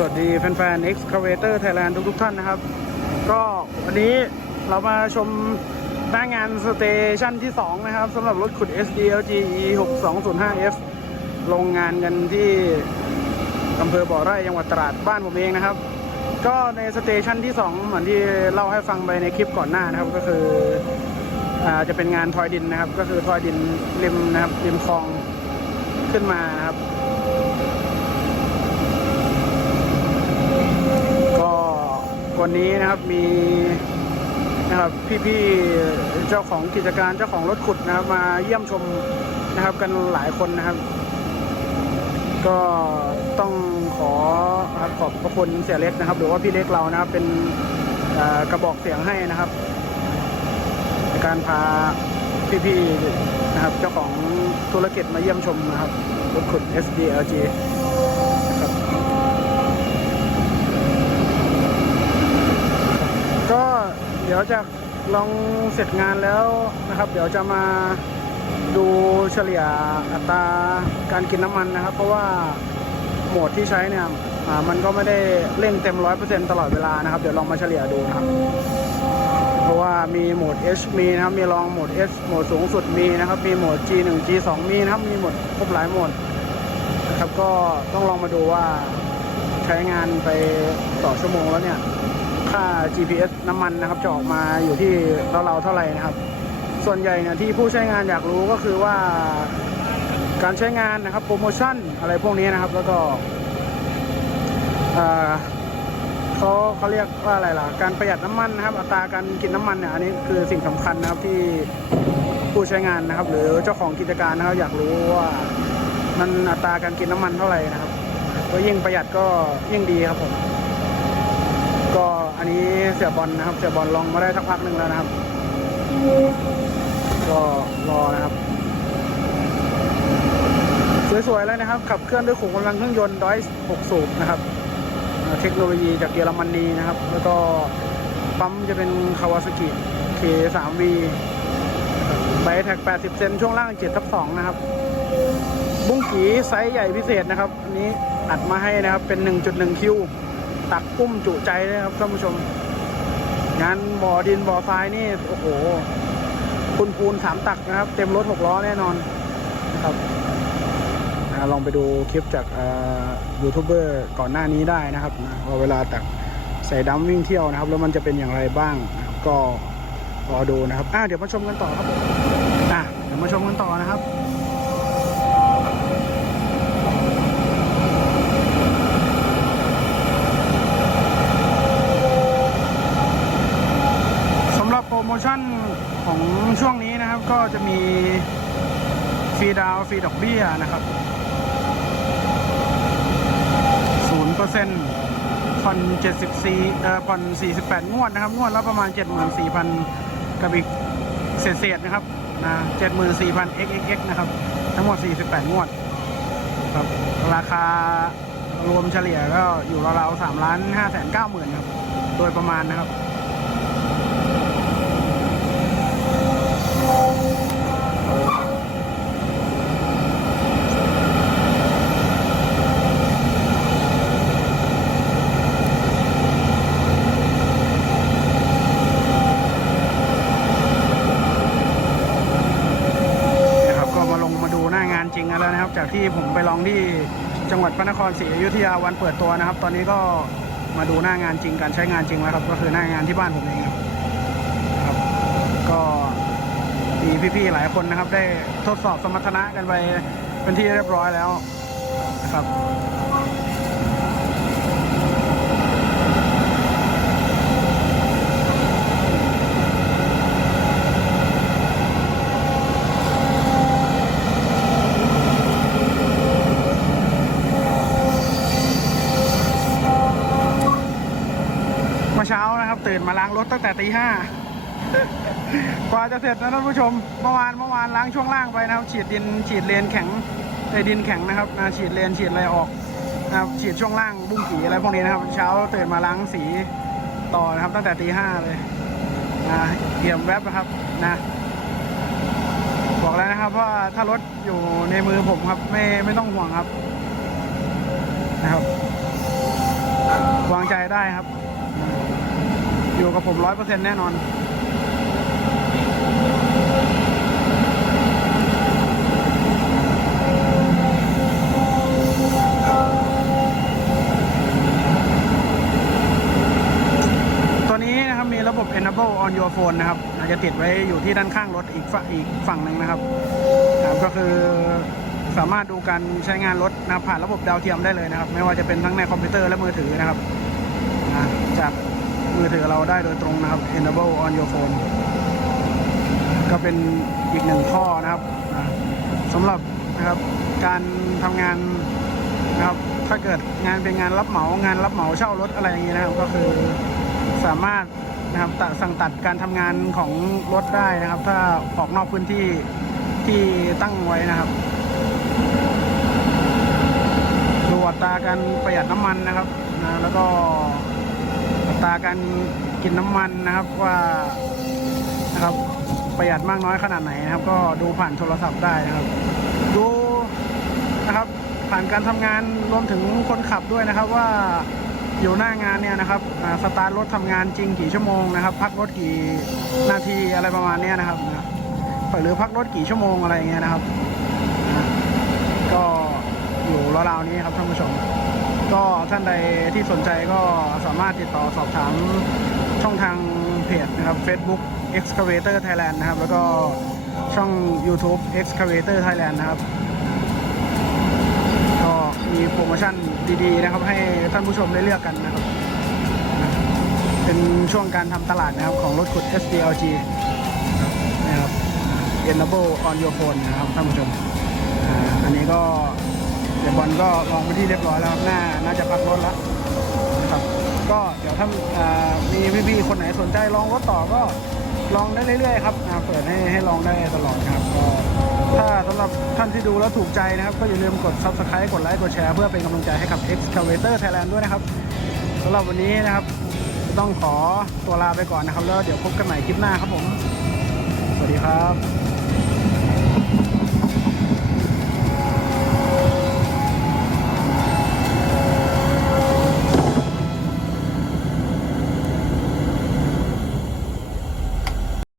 สวัสดีแฟนๆ Excavator Thailand ทุกๆท่านนะครับ ก็วันนี้เรามาชมหน้างานสเตชันที่ 2 นะครับสำหรับรถขุด SDLG E 6 2 0 5 F โรงงานกันที่อำเภอบ่อไร่จังหวัดตราดบ้านผมเองนะครับ ก็ในสเตชันที่ 2 เหมือนที่เล่าให้ฟังไปในคลิปก่อนหน้านะครับ ก็คืออจะเป็นงานทอยดินนะครับ ก็คือทอยดินริมนะครับริมคลองขึ้นมานะครับ ก็วันนี้นะครับมีนะครับพี่ๆเจ้าของกิจการเจ้าของรถขุดนะครับ มาเยี่ยมชมนะครับกันหลายคนนะครับ ก็ต้องขอขอบพระคุณเสียเล็กนะครับ หรือว่าพี่เล็กเรานะครับเป็นกระบอกเสียงให้นะครับในการพาพี่ๆนะครับเจ้าของธุรกิจมาเยี่ยมชมนะครับรถขุด SDLG นะครับ ก็ เดี๋ยวจะลองเสร็จงานแล้วนะครับ เดี๋ยวจะมาดูเฉลี่ยอัตราการกินน้ำมันนะครับ เพราะว่าโหมดที่ใช้เนี่ยมันก็ไม่ได้เร่งเต็มร้อยเปอร์เซ็นตลอดเวลานะครับ เดี๋ยวลองมาเฉลี่ยดูนะครับ เพราะว่ามีโหมด H มีนะครับ มีลองโหมด S โหมดสูงสุดมีนะครับ มีโหมด G1 G2 มีนะครับ มีโหมดครบหลายโหมดนะครับ ก็ต้องลองมาดูว่าใช้งานไปต่อชั่วโมงแล้วเนี่ย ค่า GPS น้ำมันนะครับจะออกมาอยู่ที่เราๆเท่าไหร่นะครับ ส่วนใหญ่เนี่ยที่ผู้ใช้งานอยากรู้ก็คือว่าการใช้งานนะครับโปรโมชั่นอะไรพวกนี้นะครับ แล้วก็เขาเขาเรียกว่าอะไรล่ะ การประหยัดน้ำมันนะครับ อัตราการกินน้ำมันเนี่ยอันนี้คือสิ่งสำคัญนะครับที่ผู้ใช้งานนะครับ หรือเจ้าของกิจการนะครับอยากรู้ว่ามันอัตราการกินน้ำมันเท่าไหร่นะครับก็ยิ่งประหยัดก็ยิ่งดีครับผม อันนี้เสียบอลนะครับ เสียบอลลองมาได้สักพักหนึ่งแล้วนะครับก็รอนะครับ สวยๆเลยนะครับ ขับเคลื่อนด้วยขุมกำลังเครื่องยนต์ร้อยหกสูบนะครับ เทคโนโลยีจากเยอรมนีนะครับ แล้วก็ปั๊มจะเป็นคาวาซากิ K3V ไบแท็ก 80 เซนช่วงล่าง7ทับ2นะครับ บุ้งกีไซส์ใหญ่พิเศษนะครับ อันนี้อัดมาให้นะครับเป็น 1.1 คิว ตักกุ้มจุใจเลยครับท่านผู้ชม งานบ่อดินบ่อทรายนี่โอ้โหปูนปูนสามตักนะครับ เต็มรถหกล้อแน่นอนนะครับลองไปดูคลิปจากยูทูบเบอร์ก่อนหน้านี้ได้นะครับนะว่าเวลาตักใส่ดัมวิ่งเที่ยวนะครับ แล้วมันจะเป็นอย่างไรบ้างก็รอดูนะครับอ่าเดี๋ยวมาชมกันต่อครับอะเดี๋ยวมาชมกันต่อนะครับ รโปรโมชั่นของช่วงนี้นะครับ ก็จะมีฟรีดาวฟรีดอกเบี้ยนะครับศูนย์เปอร์เซ็นต์ผ่อนเจ็ดสิบสี่เอ่อผ่อนสี่สิบแปดงวดนะครับ งวดละประมาณเจ็ดหมื่นสี่พันกับอีกเศษๆนะครับนะเจ็ดหมื่นสี่พัน xxx นะครับ ทั้งหมดสี่สิบแปดงวดครับราคารวมเฉลี่ยก็อยู่ราวๆสามล้านห้าแสนเก้าหมื่นครับ โดยประมาณนะครับ นะครับก็มาลงมาดูหน้างาน จริงกันแล้วนะครับ จากที่ผมไปลองที่จังหวัดพระนครศรีอยุธยาวันเปิดตัวนะครับ ตอนนี้ก็มาดูหน้างานจริงการใช้งานจริงแล้วครับ ก็คือหน้างานที่บ้านผมเองครับ ก็ มีพี่ๆหลายคนนะครับ ได้ทดสอบสมรรถนะกันไปเป็นที่เรียบร้อยแล้วนะครับเมื่อเช้านะครับ ตื่นมาล้างรถตั้งแต่ตีห้า กว่าจะเสร็จนะท่านผู้ชม เมื่อวานเมื่อวานล้างช่วงล่างไปนะครับ ฉีดดินฉีดเลนแข็งในดินแข็งนะครับนะฉีดเลนฉีดอะไรออกนะครับฉีดช่วงล่างบุ้งกีอะไรพวกนี้นะครับ เช้าตื่นมาล้างสีต่อนะครับ ตั้งแต่ตีห้าเลยนะเกี่ยมแวบนะครับนะบอกแล้วนะครับว่าถ้ารถอยู่ในมือผมครับ ไม่ไม่ต้องห่วงครับนะครับ วางใจได้ครับ อยู่กับผมร้อยเปอร์เซ็นต์แน่นอน ตัวนี้นะครับมีระบบ enable on your phone นะครับอาจจะติดไว้อยู่ที่ด้านข้างรถอีกฝั่งอีกฝั่งหนึ่งนะครับครับก็คือสามารถดูการใช้งานรถนะผ่านระบบดาวเทียมได้เลยนะครับ ไม่ว่าจะเป็นทั้งในคอมพิวเตอร์และมือถือนะครับจากมือถือเราได้โดยตรงนะครับ enable on your phone ก็เป็นอีกหนึ่งข้อนะครับสำหรับนะครับการทำงานนะครับถ้าเกิดงานเป็นงานรับเหมางานรับเหมาเช่ารถอะไรอย่างนี้นะครับ ก็คือสามารถ นะครับสั่งตัดการทำงานของรถได้นะครับ ถ้าออกนอกพื้นที่ที่ตั้งไว้นะครับดูอัตราการประหยัดน้ำมันนะครับนะแล้วก็อัตราการกินน้ำมันนะครับว่านะครับประหยัดมากน้อยขนาดไหนนะครับ ก็ดูผ่านโทรศัพท์ได้นะครับ ดูนะครับ ผ่านการทำงานรวมถึงคนขับด้วยนะครับว่า อยู่หน้างานเนี่ยนะครับสตาร์ทรถทำงานจริงกี่ชั่วโมงนะครับ พักรถกี่นาทีอะไรประมาณเนี้ยนะครับหรือพักรถกี่ชั่วโมงอะไรเงี้ยนะครับ ก็อยู่ราวๆนี้ครับท่านผู้ชม ก็ท่านใดที่สนใจก็สามารถติดต่อสอบถามช่องทางเพจนะครับ Facebook Excavator Thailand นะครับ แล้วก็ช่อง YouTube Excavator Thailand นะครับ มีโปรโมชั่นดีๆนะครับ ให้ท่านผู้ชมได้เลือกกันนะครับ เป็นช่วงการทำตลาดนะครับของรถขุด SDLG นะครับ Enable on your phone นะครับท่านผู้ชม อันนี้ก็เดี๋ยวบอลก็ลองไปที่เรียบร้อยแล้วครับน่าน่าจะพักรถแล้วนะครับ ก็เดี๋ยวถ้ามีพี่ๆคนไหนสนใจลองรถต่อก็ลองได้เรื่อยๆครับเปิดให้ให้ลองได้ตลอด ถ้าสำหรับท่านที่ดูแล้วถูกใจนะครับ ก็อย่าลืมกด subscribe กดไลค์กดแชร์เพื่อเป็นกำลังใจให้กับ Excavator Thailand ด้วยนะครับสำหรับวันนี้นะครับ ต้องขอตัวลาไปก่อนนะครับ แล้วเดี๋ยวพบกันใหม่คลิปหน้าครับผม สวัสดีครับ